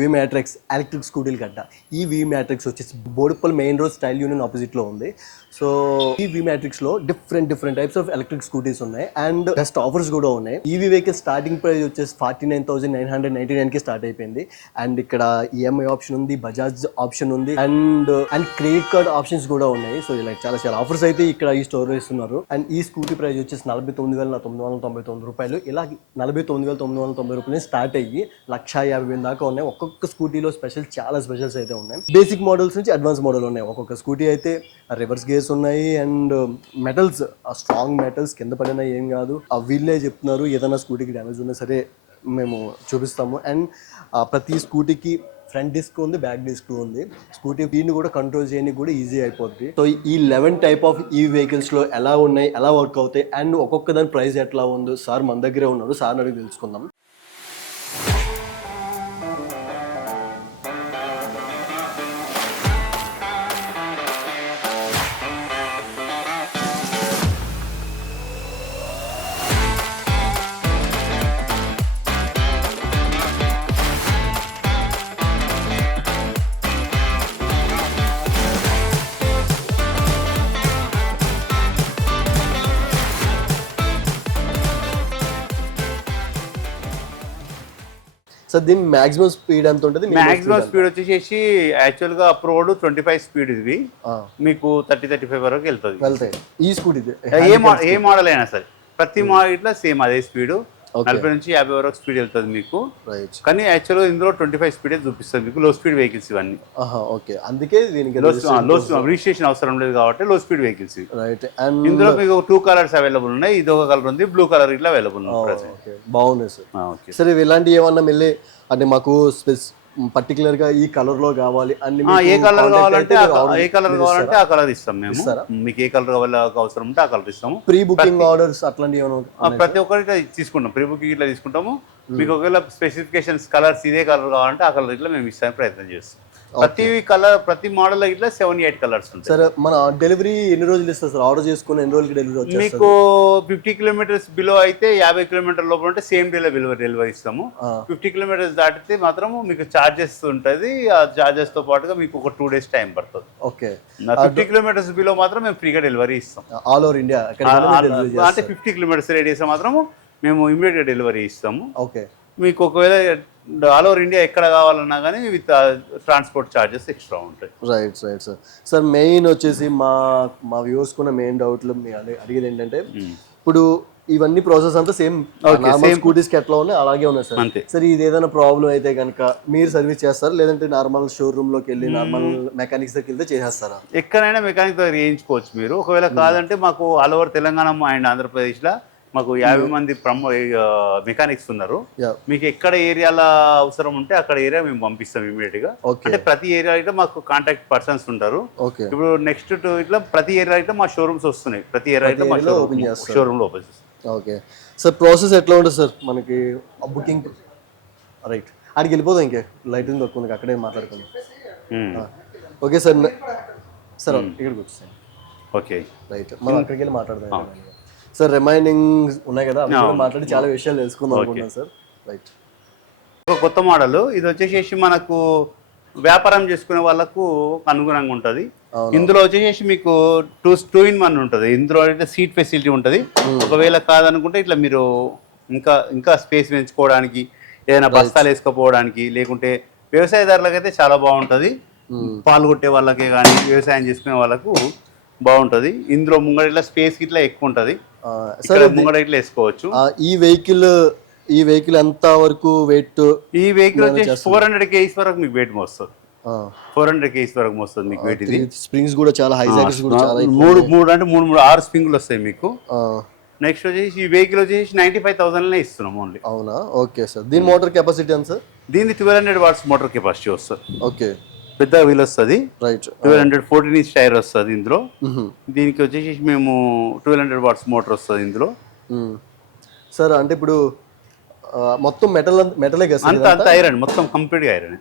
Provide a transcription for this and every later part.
వి matrix electric స్కూటీలు కట్ట. ఈ వి మ్యాట్రిక్స్ వచ్చేసి Boduppal main road style union ఆపోజిట్లో ఉంది. So E V మ్యాట్రిక్స్లో different different types of electric scooties ఉన్నాయి. అండ్ బెస్ట్ ఆఫర్స్ కూడా ఉన్నాయి. ఈవీ వెహికల్ స్టార్టింగ్ ప్రైస్ వచ్చేసి forty nine thousand nine hundred ninety నైన్కి స్టార్ట్ అయిపోయింది. అండ్ ఇక్కడ ఈఎంఐ ఆప్షన్ ఉంది బజాజ్ ఆప్షన్ ఉంది. And and credit card options కూడా ఉన్నాయి. సో ఇలా చాలా చాలా ఆఫర్స్ అయితే ఇక్కడ ఈ స్టోర్లో ఇస్తున్నారు. అండ్ ఈ స్కూటీ ప్రైస్ వచ్చేసి నలభై తొమ్మిది వేల తొమ్మిది వందల తొంభై తొమ్మిది రూపాయలు. ఇలా నలభై తొమ్మిది వేల తొమ్మిది వందల తొంభై రూపాయలు స్టార్ట్ అయ్యి లక్ష యాభై వేల దాకా ఉన్నాయి. ఒక్క ఒక్కొక్క స్కూటీలో స్పెషల్ చాలా స్పెషల్స్ అయితే ఉన్నాయి. బేసిక్ మోడల్స్ నుంచి అడ్వాన్స్ మోడల్ ఉన్నాయి. ఒక్కొక్క స్కూటీ అయితే రివర్స్ గేర్స్ ఉన్నాయి అండ్ మెటల్స్ స్ట్రాంగ్ మెటల్స్ కింద పడినా ఏం కాదు. ఆ వీళ్ళే చెప్తున్నారు ఏదైనా స్కూటీకి డ్యామేజ్ ఉన్నా సరే మేము చూపిస్తాము. అండ్ ప్రతి స్కూటీకి ఫ్రంట్ డిస్క్ ఉంది బ్యాక్ డిస్క్ ఉంది. స్కూటీ దీన్ని కూడా కంట్రోల్ చేయడానికి కూడా ఈజీ అయిపోద్ది. సో ఈ లెవెన్ టైప్ ఆఫ్ ఈ వెహికల్స్లో ఎలా ఉన్నాయి ఎలా వర్క్ అవుతాయి? అండ్ ఒక్కొక్క దాని ప్రైస్ ఎట్లా ఉందో? సార్ మన దగ్గరే ఉన్నారు సార్ అడిగి తెలుసుకుందాం. సార్ దీని మాక్సిమం స్పీడ్ ఎంత ఉంటుంది? మాక్సిమం స్పీడ్ వచ్చేసి యాక్చువల్గా అప్రూవ్డ్ ట్వంటీ ఫైవ్ స్పీడ్ ఇది. మీకు థర్టీ థర్టీ ఫైవ్ వరకు వెళ్తుంది. వెళ్తాయి. ఈ స్కూటీ ఏ మోడల్ అయినా సరే. ప్రతి మోడల్ ఇట్లా సేమ్ అదే స్పీడ్. నలభై నుంచి యాభై వరకు స్పీడ్ వెళ్తుంది మీకు. రైట్ కానీ యాక్చువల్గా ఇందులో ట్వంటీ ఫైవ్ స్పీడే చూపిస్తుంది మీకు. లో స్పీడ్ వెహికల్స్ ఇవన్నీ. ఓకే. అందుకే దీనికి లో లో రిజిస్ట్రేషన్ అవసరం లేదు కాబట్టి లో స్పీడ్ వెహికల్స్ రైట్ అండ్ ఇందులో మీకు టూ కలర్స్ అవైలబుల్ ఉన్నాయి. ఇది ఒక కలర్ ఉంది బ్లూ కలర్ ఇట్లా అవైలబుల్. ఓకే బాగుంది సార్ ఓకే సరే ఇవి ఇలాంటివి ఏమన్నా మళ్ళీ అంటే మాకు స్పెస్ పర్టికులర్గా ఈ కలర్లో కావాలి అన్ని ఏ కలర్ కావాలంటే ఏ కలర్ కావాలంటే? ఆ కలర్ ఇస్తాం మేము? మీకు ఏ కలర్ కావాలి అవసరం ఉంటే ఆ కలర్ ఇస్తాము. ప్రీ బుకింగ్ ఆర్డర్స్ అట్లాంటివి ప్రతి ఇట్లా తీసుకుంటాం. ప్రీ బుకింగ్ ఇట్లా తీసుకుంటాము. మీకు ఒకవేళ స్పెసిఫికేషన్స్ కలర్స్ ఇదే కలర్ కావాలంటే ఆ కలర్ ఇట్లా మేము ఇస్తానికి ప్రయత్నం చేస్తాం. ప్రతి కలర్ ప్రతి మోడల్ ఇట్లా సెవెన్ ఎయిట్ కలర్స్ ఉంటాయి. సరే మన డెలివరీ ఎన్ని రోజులు ఇస్తారు సార్? ఆర్డర్ చేసుకుని ఎన్ని రోజులకి డెలివరీ మీకు ఫిఫ్టీ కిలోమీటర్స్ బిలో అయితే యాభై కిలోమీటర్ లోపల ఉంటే సేమ్ డేలో డెలివరీ డెలివరీ ఇస్తాము. ఫిఫ్టీ కిలోమీటర్స్ దాటితే మాత్రం మీకు చార్జెస్ ఉంటుంది. ఆ చార్జెస్తో పాటుగా మీకు ఒక టూ డేస్ టైం పడుతుంది. ఓకే. ఫిఫ్టీ కిలోమీటర్స్ బిలో మాత్రం మేము ఫ్రీగా డెలివరీ ఇస్తాం. ఆల్ ఓవర్ ఇండియా అంటే ఫిఫ్టీ కిలోమీటర్స్ రేడియస్ మాత్రము మేము ఇమీడియట్ డెలివరీ ఇస్తాము. ఓకే. మీకు ఒకవేళ ఆల్ ఓవర్ ఇండియా ఎక్కడ కావాలన్నా కానీ విత్ ట్రాన్స్పోర్ట్ ఛార్జెస్ ఎక్స్ట్రా ఉంటాయి. Right right sir. Sir main వచ్చేసి మా మా వ్యూస్ కున్న మెయిన్ డౌట్లు అడిగేది ఏంటంటే ఇప్పుడు ఇవన్నీ ప్రాసెస్ అంతా సేమ్ స్కూటీస్కి ఎట్లా ఉన్నాయి? అలాగే ఉన్నాయి సార్. సరే ఇది ఏదైనా ప్రాబ్లం అయితే కనుక మీరు సర్వీస్ చేస్తారు? లేదంటే నార్మల్ షోరూమ్లోకి వెళ్ళి నార్మల్ మెకానిక్స్ దగ్గరికి వెళ్తే చేసేస్తారా? ఎక్కడైనా మెకానిక్ దగ్గర వేయించుకోవచ్చు మీరు. ఒకవేళ కాదంటే మాకు ఆల్ ఓవర్ తెలంగాణ అండ్ ఆంధ్రప్రదేశ్లో మాకు యాభై మంది ప్రమో మెకానిక్స్ ఉన్నారు. మీకు ఎక్కడ ఏరియాలో అవసరం ఉంటే అక్కడ ఏరియా మేము పంపిస్తాం ఇమీడియట్గా అంటే ప్రతి ఏరియా మాకు కాంటాక్ట్ పర్సన్స్ ఉంటారు. ఓకే ఇప్పుడు నెక్స్ట్ ఇట్లా ప్రతి ఏరియా ఇట్లా మా షోరూమ్స్ వస్తున్నాయి. ప్రతి ఏరియా మా షోరూమ్లో ఓపెన్ ఓకే సార్ ప్రాసెస్ ఎట్లా ఉంటుంది సార్ మనకి బుకింగ్ రైట్ ఆడికి వెళ్ళిపోదాం ఇంకే. లైట్ ఉంది తక్కువ అక్కడే మాట్లాడుకుందాం. ఓకే సార్ సార్ ఇక్కడికి వచ్చేసాను ఓకే రైట్ మనం అక్కడికి వెళ్ళి మాట్లాడదాం. సార్ రిమైనింగ్ ఉన్నాయి కదా అవి కూడా మాట్లాడి చాలా విషయాలు తెలుసుకుందాం అనుకుంటున్నాను సార్. రైట్ ఒక కొత్త మోడల్. ఇది వచ్చేసేసి మనకు వ్యాపారం చేసుకునే వాళ్ళకు అనుగుణంగా ఉంటుంది. ఇందులో వచ్చేసి మీకు టూ టూ ఇన్ వన్ ఉంటుంది. ఇందులో అయితే సీట్ ఫెసిలిటీ ఉంటుంది. ఒకవేళ కాదనుకుంటే ఇట్లా మీరు ఇంకా ఇంకా స్పేస్ పెంచుకోవడానికి ఏదైనా బస్తాలు వేసుకుపోవడానికి లేకుంటే వ్యవసాయదారులకు అయితే చాలా బాగుంటుంది. పాలు కొట్టే వాళ్ళకే కానీ వ్యవసాయం చేసుకునే వాళ్ళకు బాగుంటుంది. ఇందులో ముంగడ ఇట్లా స్పేస్ ఇట్లా ఎక్కువ ఉంటుంది. ముంగడ ఇట్లా వేసుకోవచ్చు. ఈ వెహికల్ ఈ వెహికల్ ఎంత వరకు వెయిట్ ఈ వెహికల్ వచ్చేసి ఫోర్ హండ్రెడ్ కేజీస్ వరకు మీకు వెయిట్ మోస్తుంది. ఫోర్ హండ్రెడ్ కేజీస్ వరకు మోస్తుంది మీకు వెయిట్ ఇది. స్ప్రింగ్స్ కూడా చాలా హైజాక్స్ కూడా చాలా మూడు మూడు అంటే మూడు మూడు ఆరు స్ప్రింగ్లు వస్తాయి మీకు. నెక్స్ట్ వచ్చేసి ఈ వెహికల్ వచ్చేసి నైంటీ ఫైవ్ థౌసండ్లే ఇస్తున్నాం ఓన్లీ అవునా? Okay sir. దీని మోటార్ కెపాసిటీ ఎంత సార్? దీన్ని twelve hundred watts motor capacity వస్తుంది. ఓకే. పెద్ద వీల్ వస్తుంది right twelve hundred fourteen inch tyre వస్తుంది ఇందులో. దీనికి వచ్చేసి మేము ట్వెల్వ్ హండ్రెడ్ వాట్స్ మోటార్ వస్తుంది ఇందులో. సార్ అంటే ఇప్పుడు మొత్తం మెటల్ మెటలే కదా అంత అంత ఐరన్ మొత్తం కంప్లీట్గా ఐరన్.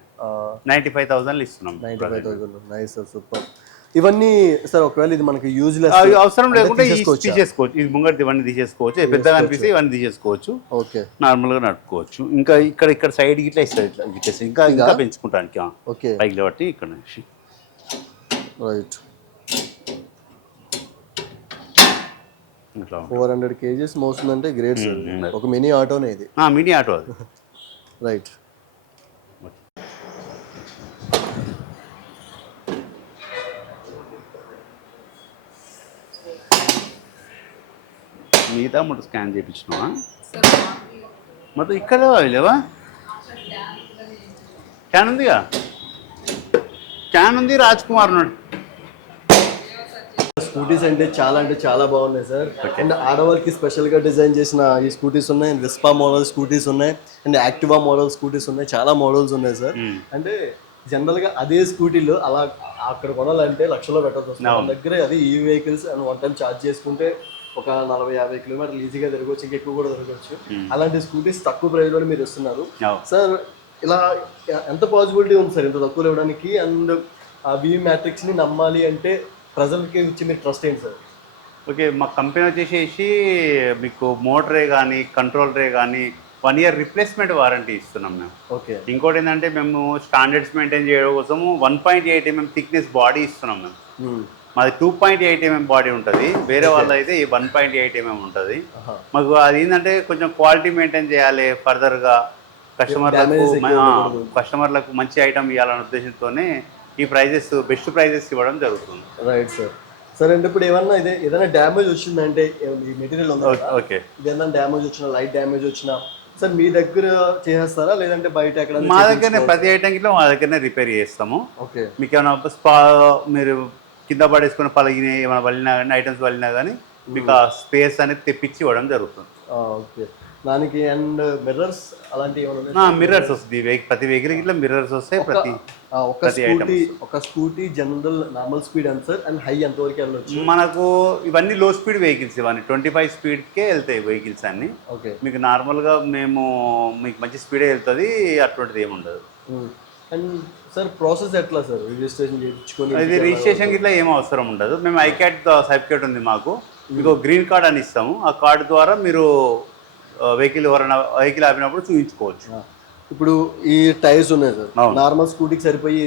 నైంటీ ఫైవ్ థౌసండ్లు ఇస్తున్నాం ninety five thousand nice sir super. ఇవన్నీ సార్ ఒకవేళ ఇది మనకి అవి అవసరం లేకుంటే ఈ తీసేసుకోవచ్చా? ఇది ముంగటి ఇవన్నీ తీసేసుకోవచ్చు. పెద్దగా అనిపిస్తే ఇవన్నీ తీసేసుకోవచ్చు. ఓకే. నార్మల్గా నడుపుకోవచ్చు. ఇంకా ఇక్కడ ఇక్కడ సైడ్ ఇట్లా ఇస్తారు ఇట్లా ఇట్లా ఇంకా ఇంకా? పెంచుకుంటానికి. ఓకే. పైకి బట్టి ఇక్కడ నుంచి. రైట్ ఫోర్ హండ్రెడ్ కేజీస్ మోస్తుందంటే గ్రేట్ సార్ ఒక మినీ ఆటోనే ఇది. మినీ ఆటో అది. రైట్ మొత్తం స్కాన్ చేయించినావా? మొత్తం ఇక్కడ లేవా? క్యాన్ ఉందిగా? క్యాన్ ఉంది రాజ్ కుమార్ ఉన్నాడు. స్కూటీస్ అంటే చాలా అంటే చాలా బాగున్నాయి సార్. అండ్ ఆడవాళ్ళకి స్పెషల్గా డిజైన్ చేసిన ఈ స్కూటీస్ ఉన్నాయి. అండ్ విస్పా మోడల్ స్కూటీస్ ఉన్నాయి. అండ్ యాక్టివా మోడల్ స్కూటీస్ ఉన్నాయి. చాలా మోడల్స్ ఉన్నాయి సార్. అంటే జనరల్గా అదే స్కూటీలు అలా అక్కడ కొనాలంటే లక్షలో పెట్టాల్సి వస్తుంది మన దగ్గర అది ఈ vehicles and one time charge చేసుకుంటే ఒక నలభై యాభై కిలోమీటర్లు ఈజీగా తిరగవచ్చు ఇంకా ఎక్కువ కూడా తిరగవచ్చు అలాంటి స్కూటీస్ తక్కువ ప్రైస్లో మీరు ఇస్తున్నారు. సార్ ఇలా ఎంత పాసిబిలిటీ ఉంది సార్ ఇంత తక్కువ ఇవ్వడానికి? అండ్ ఆ వి మ్యాట్రిక్స్ని నమ్మాలి అంటే ప్రజలకి ఇచ్చి మీరు ట్రస్ట్ ఏంటి సార్? ఓకే మా కంపెనీ వచ్చేసేసి మీకు మోటరే కానీ కంట్రోలరే కానీ వన్ ఇయర్ రిప్లేస్మెంట్ వారంటీ ఇస్తున్నాం మేము. ఓకే. ఇంకోటి ఏంటంటే మేము స్టాండర్డ్స్ మెయింటైన్ చేయడం కోసము one point eight MM thickness body ఇస్తున్నాం మేము. Hmm. మాది two point eight MM body ఉంటుంది. వేరే వాళ్ళ అయితే వన్ పాయింట్ ఎయిట్ ఎంఎం ఉంటుంది. మాకు అది ఏంటంటే కొంచెం క్వాలిటీ మెయింటైన్ చేయాలి ఫర్దర్గా కస్టమర్లకు. కస్టమర్లకు మంచి ఐటమ్ ఇవ్వాలనే ఉద్దేశంతోనే ఈ ప్రైజెస్ బెస్ట్ ప్రైజెస్ ఇవ్వడం జరుగుతుంది. రైట్ సార్ సరే అంటే ఇప్పుడు ఏమన్నా ఇదే ఏదైనా డ్యామేజ్ వచ్చిందంటే ఈ మెటీరియల్ ఉందా? ఓకే ఏదైనా డ్యామేజ్ వచ్చినా లైట్ డ్యామేజ్ వచ్చినా సార్ మీ దగ్గర చేసేస్తారా? లేదంటే బయట ఎక్కడ మా దగ్గరనే ప్రతి ఐటమ్ కిలో మా దగ్గరనే రిపేర్ చేస్తాము. ఓకే మీకు ఏమైనా స్పా మీరు కింద పడేసుకుని పలిగిన ఏమైనా వలినా కానీ ఐటమ్స్ వలినా కానీ మీకు ఆ స్పేస్ అనేది తెప్పించి ఇవ్వడం జరుగుతుంది. ఓకే. దానికి అండ్ మిర్రర్స్ అలాంటివి? మిర్రర్స్ వస్తుంది. ప్రతి వెహికల్ ఇట్లా మిర్రర్స్ వస్తాయి ప్రతి ఒక స్కూటీ ఒక స్కూటీ జనరల్ నార్మల్ స్పీడ్ ఎంత సార్ అండ్ హై ఎంత వరకు వెళ్ళొచ్చు? మనకు ఇవన్నీ లో స్పీడ్ వెహికల్స్ ఇవన్నీ. ట్వంటీ ఫైవ్ స్పీడ్కే వెళ్తాయి వెహికల్స్ అన్ని. ఓకే. మీకు నార్మల్గా మేము మీకు మంచి స్పీడే వెళ్తుంది అటువంటిది ఏమి ఉండదు అండ్ సార్ ప్రాసెస్ ఎట్లా సార్? రిజిస్ట్రేషన్ చేయించుకొని ఇది రిజిస్ట్రేషన్ ఇట్లా ఏం అవసరం ఉండదు. మేము ఐక్యాట్ సర్టిఫికేట్ ఉంది మాకు. మీకు గ్రీన్ కార్డ్ అని ఇస్తాము. ఆ కార్డు ద్వారా మీరు వెహికల్ ఎవరైనా వెహికల్ ఆపినప్పుడు చూపించుకోవచ్చు ఇప్పుడు ఈ టైర్స్ ఉన్నాయి సార్. నార్మల్ స్కూటీకి సరిపోయి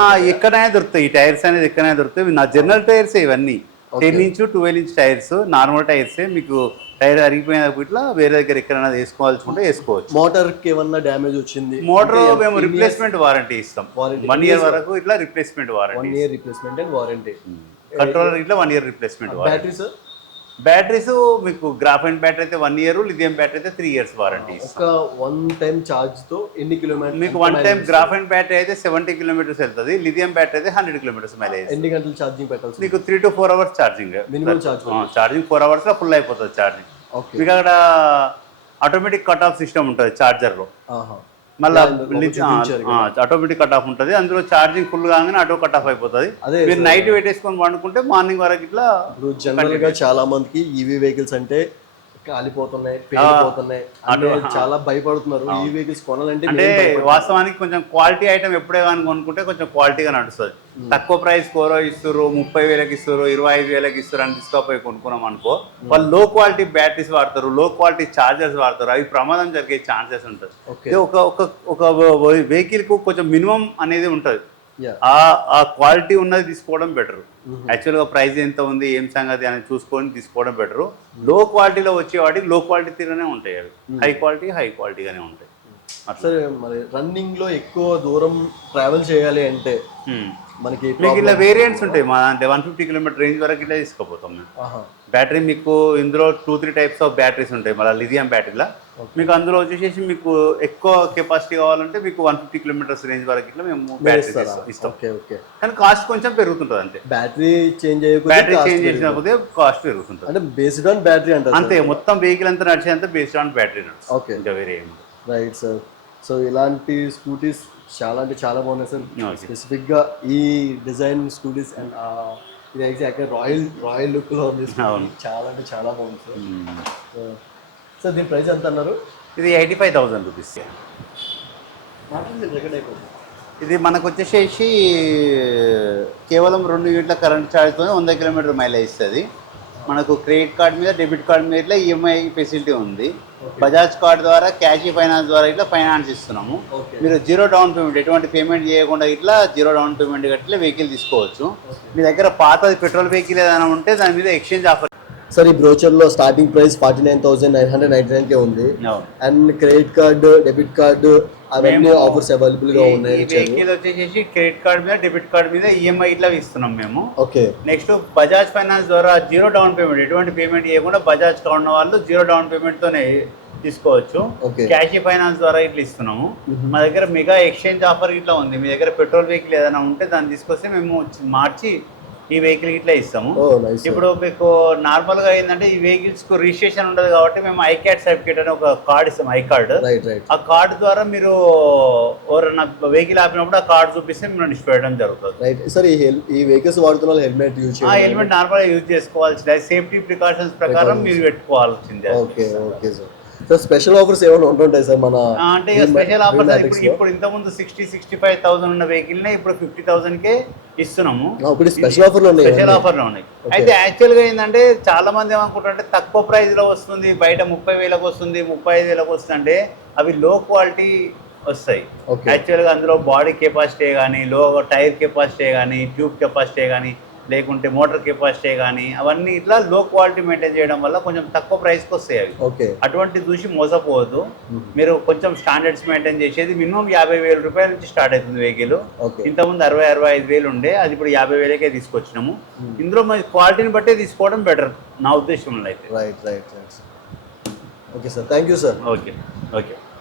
ఆ, ఎక్కడైనా దొరుకుతాయి. ఈ టైర్స్ అనేది ఎక్కడైనా దొరుకుతాయి. నా జనరల్ టైర్స్ ఇవన్నీ. Ten inch twelve inch tyres normal టైర్సే మీకు టైర్ అరిగిపోయినప్పుడు ఇట్లా వేరే దగ్గర ఎక్కడైనా వేసుకోవాల్సి ఉంటే వేసుకోవచ్చు. మోటార్కి ఏమన్నా డ్యామేజ్ వచ్చింది మోటార్ మేము రిప్లేస్మెంట్ వారంటీ ఇస్తాం. వన్ ఇయర్ వరకు ఇట్లా replacement warranty one year replacement and warranty controller ఇట్లా one year replacement battery sir batteries మీకు గ్రాఫైన్ బ్యాటరీ అయితే వన్ ఇయర్ లిథియం బ్యాటరీ అయితే త్రీ ఇయర్స్ వారంటీ ఒక వన్ టైం ఛార్జ్తో ఎన్ని కిలోమీటర్ మీకు వన్ టైం గ్రాఫైన్ బ్యాటరీ అయితే సెవెంటీ కిలోమీటర్స్ వెళ్తుంది లిథియం బ్యాటరీ అయితే హండ్రెడ్ కిలోమీటర్స్ మైలేజ్ ఎన్ని గంటలు ఛార్జింగ్ పెట్టాల్సి మీకు three to four hours charging minimum charge charging four అవర్స్లో ఫుల్ అయిపోతుంది ఛార్జింగ్ మీకు అక్కడ ఆటోమేటిక్ కట్ ఆఫ్ సిస్టమ్ ఉంటుంది ఛార్జర్లో మళ్ళీ ఆటోమేటిక్ కట్ ఆఫ్ ఉంటుంది. అందులో ఛార్జింగ్ ఫుల్ కాగానే ఆటో కట్ ఆఫ్ అయిపోతుంది. మీరు నైట్ పెట్టేసుకొని పండుకుంటే మార్నింగ్ వరకు ఇట్లా ఇప్పుడు జనరల్గా చాలా మందికి ఈవీ వెహికల్స్ అంటే కాలిపోతున్నాయి పేలిపోతున్నాయి. చాలా భయపడుతున్నారు. ఈ వెహికల్స్ కొనాలంటే అంటే వాస్తవానికి కొంచెం క్వాలిటీ ఐటమ్ ఎప్పుడే కానీ కొనుక్కుంటే కొంచెం క్వాలిటీగా నడుస్తుంది. తక్కువ ప్రైస్ కోరో ఇస్తారు ముప్పై వేలకి ఇస్తారు ఇరవై ఐదు వేలకి ఇస్తారు అని తీసుకోపోయి కొనుక్కున్నాం అనుకో వాళ్ళు లో క్వాలిటీ బ్యాటరీస్ వాడతారు లో క్వాలిటీ చార్జర్స్ వాడతారు అవి ప్రమాదం జరిగే ఛాన్సెస్ ఉంటుంది ఒక ఒక ఒక వెహికల్కు కొంచెం మినిమం అనేది ఉంటుంది. ఆ ఆ క్వాలిటీ ఉన్నది తీసుకోవడం బెటర్ యాక్చువల్గా ప్రైస్ ఎంత ఉంది ఏం సంగతి అనేది చూసుకొని తీసుకోవడం బెటర్లో క్వాలిటీలో వచ్చే వాటికి లో క్వాలిటీ తీరుగానే ఉంటాయి అవి. హై క్వాలిటీ హై క్వాలిటీగానే ఉంటాయి. సరే మరి రన్నింగ్లో ఎక్కువ దూరం ట్రావెల్ చేయాలి అంటే. మనకి మీకు ఇలా వేరియంట్స్ ఉంటాయి మా అంటే వన్ ఫిఫ్టీ కిలోమీటర్ రేంజ్ వరకు ఇట్లా తీసుకుపోతాం మేము. బ్యాటరీ మీకు ఇందులో two three types of batteries ఉంటాయి. మళ్ళీ లిథియం బ్యాటరీలా మీకు అందులో వచ్చేసి మీకు ఎక్కువ కెపాసిటీ కావాలంటే మీకు వన్ ఫిఫ్టీ కిలోమీటర్స్ రేంజ్ వరకు ఇట్లా మేము బ్యాటరీ ఇస్తాం. కానీ కాస్ట్ కొంచెం పెరుగుతుంటుంది అంతే. బ్యాటరీ చేంజ్ బ్యాటరీ చేంజ్ చేసినప్పుడు కాస్ట్ పెరుగుతుంటుంది. అంటే బేస్డ్ ఆన్ బ్యాటరీ అంటారు అంతే మొత్తం వెహికల్ అంతా బేస్డ్ ఆన్ బ్యాటరీ నడుస్తుంది. ఓకే ఇంకా వేరే ఏం ఉండదు. రైట్ సార్ సో ఇలాంటి స్కూటీస్ చాలా అంటే చాలా బాగున్నాయి సార్. Okay. స్పెసిఫిక్గా ఈ డిజైన్ స్కూటీస్ అండ్ ఇది ఎగ్జాక్ట్ రాయల్ రాయల్ లుక్లో ఉంది. చాలా అంటే చాలా బాగుంది సార్. సార్ దీని ప్రైస్ ఎంత అన్నారు? ఇది ఎయిటీ ఫైవ్ థౌసండ్ రూపీస్. ఇది మనకు వచ్చేసేసి కేవలం రెండు యూనిట్ల కరెంట్ ఛార్జ్తో వంద కిలోమీటర్ మైలేజ్ ఇస్తుంది. మనకు క్రెడిట్ కార్డ్ మీద డెబిట్ కార్డ్ మీద ఇట్లా ఈఎంఐ ఫెసిలిటీ ఉంది. బజాజ్ కార్డ్ ద్వారా క్యాష్ ఫైనాన్స్ ద్వారా ఇట్లా ఫైనాన్స్ ఇస్తున్నాము. మీరు జీరో డౌన్ పేమెంట్ ఎటువంటి పేమెంట్ చేయకుండా ఇట్లా జీరో డౌన్ పేమెంట్ కట్టి వెహికల్ తీసుకోవచ్చు. మీ దగ్గర పాతది పెట్రోల్ వెహికల్ ఏదైనా ఉంటే దాని మీద ఎక్స్చేంజ్ ఆఫర్ సార్ ఈ బ్రోచర్లో starting price forty nine thousand nine hundred ninety నైన్కే ఉంది. And credit card debit card అవన్నీ ఆఫర్స్ అవైలబుల్గా ఉన్నాయి వెహికల్ వచ్చేసి క్రెడిట్ కార్డ్ మీద డెబిట్ కార్డ్ మీద ఈఎంఐ ఇట్లా ఇస్తున్నాం మేము. ఓకే నెక్స్ట్ బజాజ్ ఫైనాన్స్ ద్వారా జీరో డౌన్ పేమెంట్ ఎటువంటి పేమెంట్ చేయకుండా బజాజ్ కార్డ్ ఉన్న వాళ్ళు జీరో డౌన్ పేమెంట్ తోనే తీసుకోవచ్చు. క్యాష్ ఫైనాన్స్ ద్వారా ఇట్లా ఇస్తున్నాము. మా దగ్గర మెగా ఎక్స్చేంజ్ ఆఫర్ ఇట్లా ఉంది. మీ దగ్గర పెట్రోల్ వెహికల్ ఏదైనా ఉంటే దాన్ని తీసుకొస్తే మేము మార్చి ఈ వెహికల్ ఇట్లా ఇస్తాము. ఇప్పుడు మీకు నార్మల్గా ఏంటంటే ఈ వెహికల్స్కు రిజిస్ట్రేషన్ ఉండదు కాబట్టి మేము ఐ క్యాట్ సర్టిఫికేట్ అని ఒక కార్డ్ ఇస్తాం ఐ కార్డ్ ఆ కార్డు ద్వారా మీరు ఎవరైనా వెహికల్ ఆపినప్పుడు ఆ కార్డు చూపిస్తే మేము ఇష్టపడడం జరుగుతుంది. రైట్ సార్ ఈ వెహికల్స్ వాడుతున్న హెల్మెట్ యూజ్ ఆ హెల్మెట్ నార్మల్ యూజ్ చేసుకోవాల్సిందే. సేఫ్టీ ప్రికాషన్స్ ప్రకారం మీరు పెట్టుకోవాల్సిందే. Okay okay sir sir special offers ఏమైనా ఉంటుంటాయి సార్ మన అంటే స్పెషల్ ఆఫర్ V-Matrix ఇప్పుడు? ఇప్పుడు ఇంతకుముందు సిక్స్టీ సిక్స్టీ ఫైవ్ థౌసండ్ ఉన్న వెహికల్ నే ఇప్పుడు ఫిఫ్టీ థౌసండ్ కే ఇస్తున్నాము. ఇప్పుడు స్పెషల్ ఆఫర్లు ఉన్నాయి స్పెషల్ ఆఫర్లు ఉన్నాయి. అయితే యాక్చువల్గా ఏంటంటే చాలా మంది ఏమనుకుంటారంటే తక్కువ ప్రైస్లో వస్తుంది బయట ముప్పై వేలకు వస్తుంది ముప్పై ఐదు వేలకు వస్తుంది అంటే అవి లో క్వాలిటీ వస్తాయి. Okay. యాక్చువల్గా అందులో బాడీ కెపాసిటీ కానీ లో టైర్ కెపాసిటీ కానీ ట్యూబ్ కెపాసిటీ కానీ లేకుంటే మోటార్ కెపాసిటీ కానీ అవన్నీ ఇట్లా లో క్వాలిటీ మెయింటైన్ చేయడం వల్ల కొంచెం తక్కువ ప్రైస్కి వస్తాయి అవి. ఓకే. అటువంటి చూసి మోసపోవద్దు. మీరు కొంచెం స్టాండర్డ్స్ మెయింటైన్ చేసేది మినిమం యాభై వేల రూపాయల నుంచి స్టార్ట్ అవుతుంది వెహికల్ ఓకే. ఇంతకుముందు అరవై అరవై ఐదు వేలు ఉండే అది ఇప్పుడు యాభై వేలకే తీసుకొచ్చినాము. ఇందులో మరి క్వాలిటీని బట్టే తీసుకోవడం బెటర్ నా ఉద్దేశంలో అయితే. Right right right okay sir thank you sir okay okay